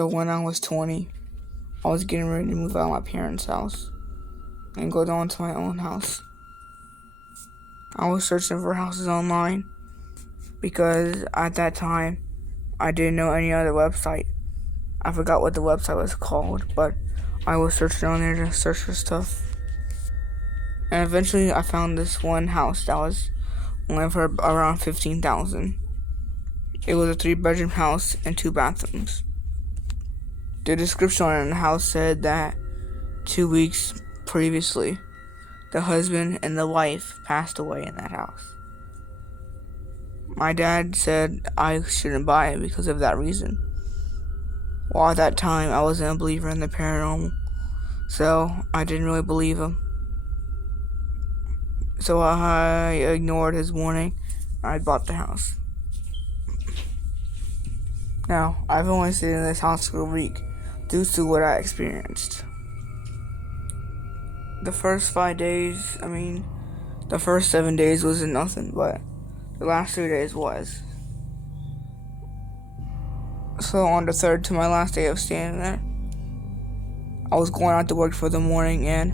So when I was 20, I was getting ready to move out of my parents' house and go down to my own house. I was searching for houses online because at that time I didn't know any other website. I forgot what the website was called, but I was searching on there to search for stuff. And eventually I found this one house that was only for around $15,000. It was a 3-bedroom house and 2 bathrooms. The description on the house said that 2 weeks previously, the husband and the wife passed away in that house. My dad said I shouldn't buy it because of that reason. Well, at that time, I wasn't a believer in the paranormal, so I didn't really believe him. So I ignored his warning, and I bought the house. Now, I've only stayed in this house for a week due to what I experienced. The first 7 days wasn't nothing, but the last 3 days was. So on the third to my last day of staying there, I was going out to work for the morning, and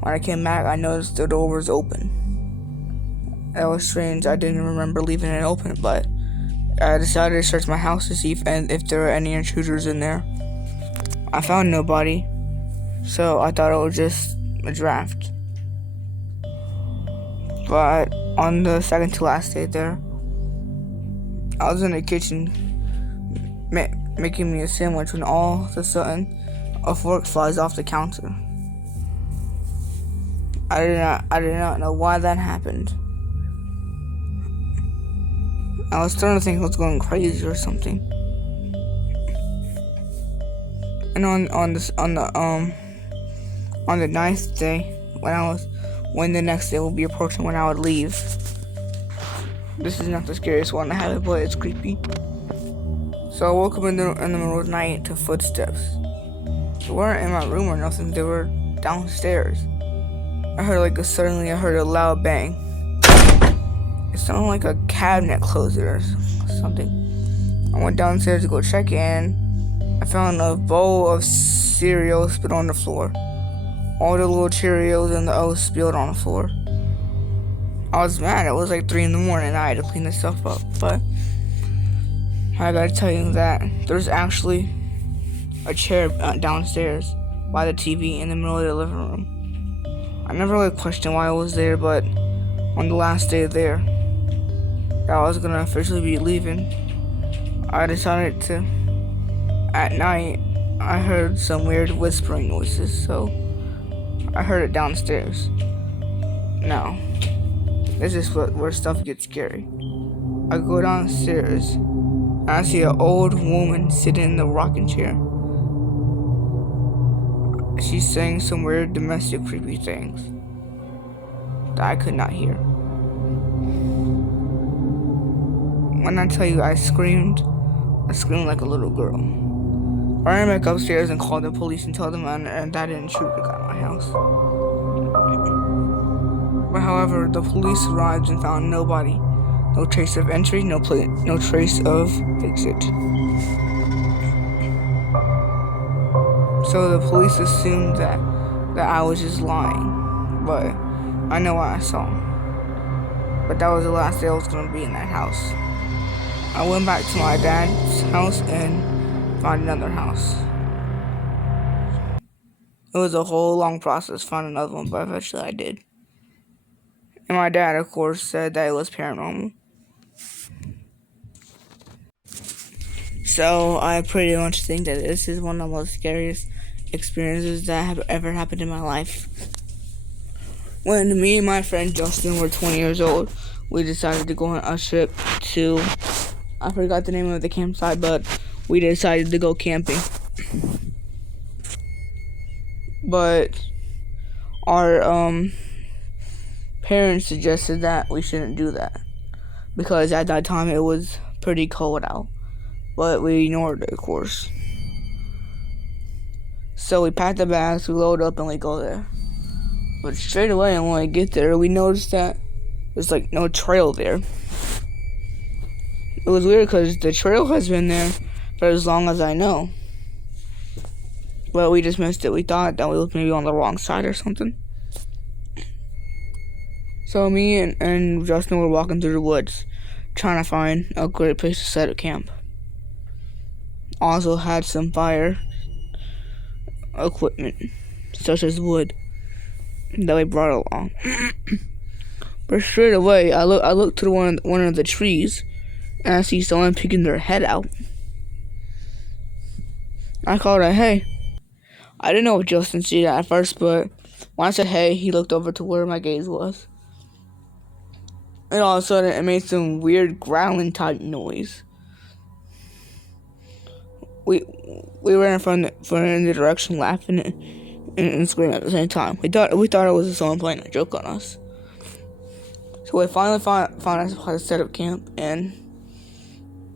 when I came back, I noticed the door was open. That was strange. I didn't remember leaving it open, but I decided to search my house to see if there were any intruders in there. I found nobody, so I thought it was just a draft. But on the second to last day there, I was in the kitchen making me a sandwich when all of a sudden a fork flies off the counter. I did not know why that happened. I was starting to think I was going crazy or something. And on the ninth day, when the next day will be approaching when I would leave. This is not the scariest one I have, but it's creepy. So I woke up in the middle of the night to footsteps. They weren't in my room or nothing, they were downstairs. I heard a loud bang. It sounded like a cabinet closer or something. I went downstairs to go check in. I found a bowl of cereal spilled on the floor. All the little Cheerios and the O's spilled on the floor. I was mad. It was like 3 a.m. and I had to clean this stuff up. But I gotta tell you that there's actually a chair downstairs by the TV in the middle of the living room. I never really questioned why it was there, but on the last day there, that I was gonna officially be leaving, I decided to. At night, I heard some weird whispering noises, so I heard it downstairs. Now, this is where stuff gets scary. I go downstairs, and I see an old woman sitting in the rocking chair. She's saying some weird domestic creepy things that I could not hear. When I tell you I screamed like a little girl. I ran back upstairs and called the police and told them that an intruder got in my house. But however, the police arrived and found nobody. No trace of entry, no trace of exit. So the police assumed that I was just lying. But I know what I saw. But that was the last day I was going to be in that house. I went back to my dad's house and found another house. It was a whole long process finding another one, but eventually I did. And my dad, of course, said that it was paranormal. So I pretty much think that this is one of the most scariest experiences that have ever happened in my life. When me and my friend Justin were 20 years old, we decided to go on a trip to, I forgot the name of the campsite, but we decided to go camping. But our parents suggested that we shouldn't do that because at that time it was pretty cold out. But we ignored it, of course. So we packed the bags, we load up, and we go there. But straight away, when we get there, we noticed that there's like no trail there. It was weird because the trail has been there for as long as I know. But we just missed it. We thought that we was maybe on the wrong side or something. So me and Justin were walking through the woods, trying to find a great place to set up camp. Also had some fire equipment, such as wood, that we brought along. But straight away, I looked to one of the trees, and I see someone peeking their head out. I called out, "Hey!" I didn't know if Justin see that at first, but when I said "hey," he looked over to where my gaze was. And all of a sudden, it made some weird growling type noise. We ran in the direction, laughing and screaming at the same time. We thought it was someone playing a joke on us. So we finally found us how to set up camp, and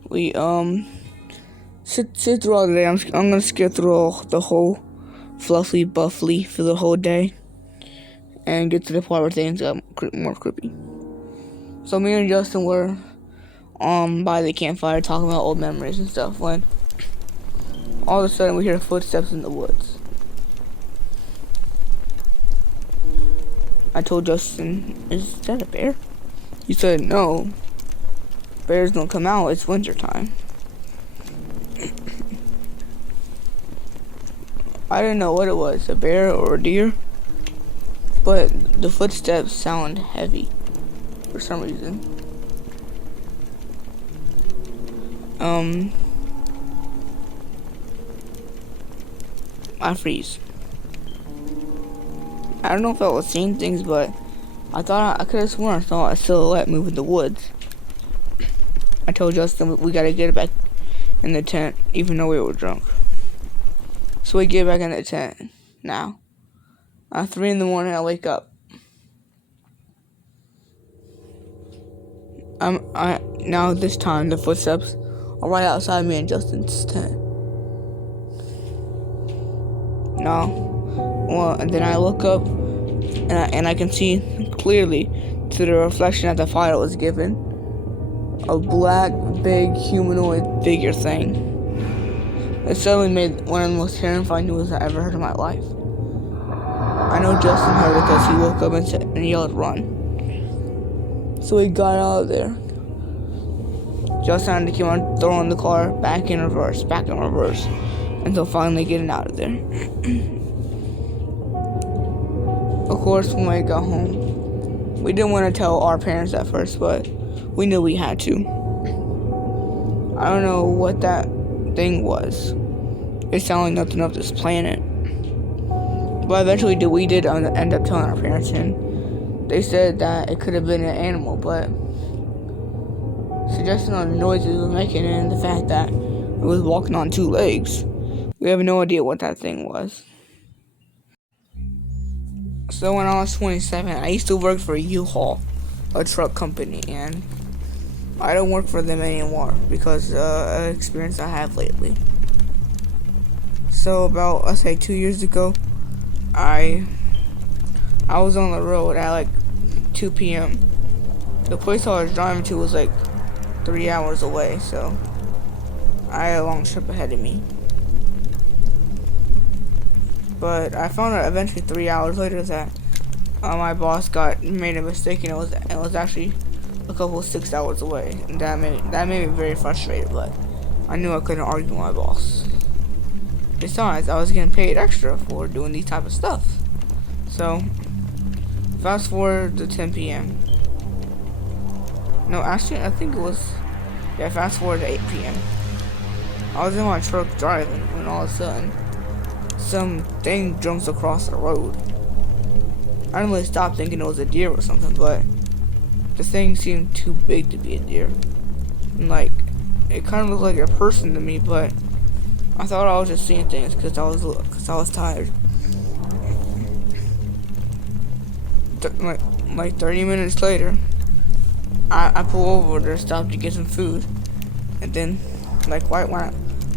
we sit through all the day. I'm gonna skip through the whole fluffy buffly for the whole day, and get to the part where things got more creepy. So me and Justin were by the campfire talking about old memories and stuff when all of a sudden we hear footsteps in the woods. I told Justin, "Is that a bear?" He said, "No. Bears don't come out, it's winter time." I didn't know what it was, a bear or a deer, but the footsteps sound heavy for some reason. I freeze. I don't know if I was seeing things, but I thought I could have sworn I saw a silhouette move in the woods. I told Justin we gotta get back in the tent, even though we were drunk. So we get back in the tent now. At 3 in the morning, I wake up. Now this time the footsteps are right outside me and Justin's tent. And then I look up and I can see clearly to the reflection that the fire was given a black, big humanoid figure thing. It suddenly made one of the most terrifying noises I ever heard in my life. I know Justin heard it because he woke up and yelled, "Run." So we got out of there. Justin had to keep on throwing the car back in reverse, until finally getting out of there. Of course, when we got home, we didn't want to tell our parents at first, but we knew we had to. I don't know what that thing was. It sounded like nothing of this planet. But eventually we did end up telling our parents, and they said that it could have been an animal, but suggesting on the noises it was making and the fact that it was walking on 2 legs, we have no idea what that thing was. So when I was 27, I used to work for U-Haul, a truck company, and I don't work for them anymore because of an experience I have lately. So about, let's say 2 years ago, I was on the road at like 2 p.m. The place I was driving to was like 3 hours away, so I had a long trip ahead of me. But I found out eventually 3 hours later that my boss made a mistake, and it was actually a couple 6 hours away, and that made me very frustrated. But I knew I couldn't argue with my boss. Besides, I was getting paid extra for doing these type of stuff. So fast forward to 10 p.m. No, actually, I think it was fast forward to 8 p.m. I was in my truck driving when all of a sudden something jumps across the road. I didn't really stop thinking it was a deer or something, but the thing seemed too big to be a deer. And like, it kind of looked like a person to me, but I thought I was just seeing things because I was tired. Like 30 minutes later, I pull over to stop to get some food, and then like right when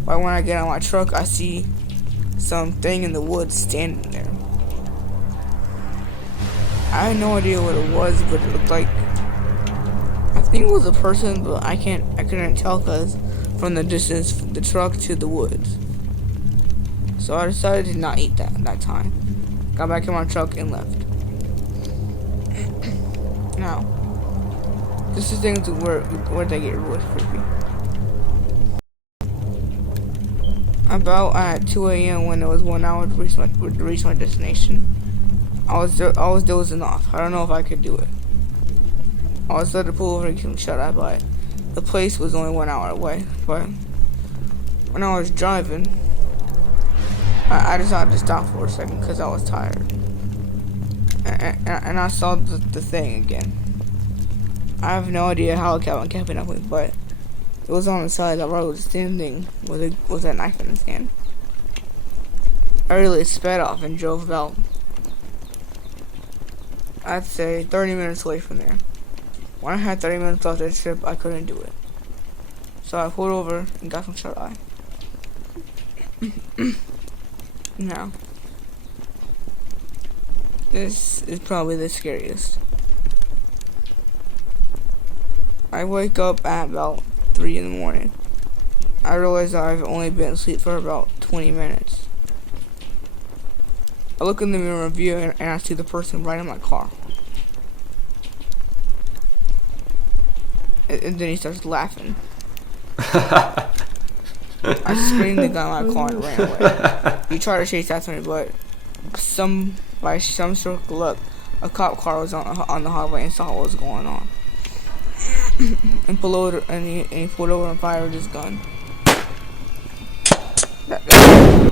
I get out of my truck, I see something in the woods standing there. I had no idea what it was, but it looked like, I think it was a person, but I couldn't tell because from the distance, the truck to the woods. So I decided to not eat that time. Got back in my truck and left. Now, this is things where they get really creepy. About at 2 a.m. when it was 1 hour to reach my destination, I was dozing off. I don't know if I could do it. I was about to pull over and get some shut eye, but the place was only 1 hour away. But when I was driving, I decided to stop for a second because I was tired. And I saw the thing again. I have no idea how it kept keeping up with me, but it was on the side of the road, standing with a knife in his hand. I really sped off and drove about, I'd say, 30 minutes away from there. When I had 30 minutes left of the trip, I couldn't do it. So I pulled over and got some shut eye. Now, this is probably the scariest. I wake up at about 3 in the morning. I realize I've only been asleep for about 20 minutes. I look in the mirror view and I see the person right in my car. And then he starts laughing. I screamed and got in my car and ran away. He tried to chase after me, but by some stroke of luck, a cop car was on the highway and saw what was going on. And pulled over, and he pulled over and fired his gun. That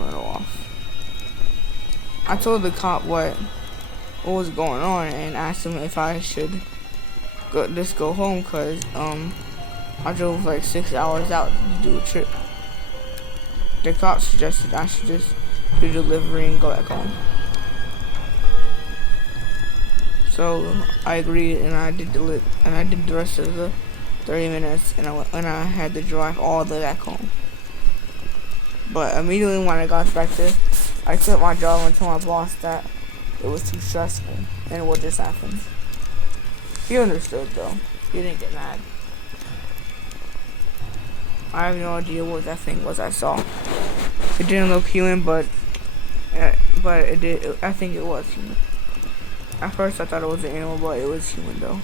went off. I told the cop what was going on and asked him if I should just go home because I drove like 6 hours out to do a trip. The cop suggested I should just do delivery and go back home. So I agreed, and I did the rest of the 30 minutes, and I had to drive all the way back home. But immediately when I got back there, I quit my job and told my boss that it was too stressful and what just happened. He understood though. He didn't get mad. I have no idea what that thing was I saw. It didn't look human, but it did. I think it was human. At first I thought it was an animal, but it was human though.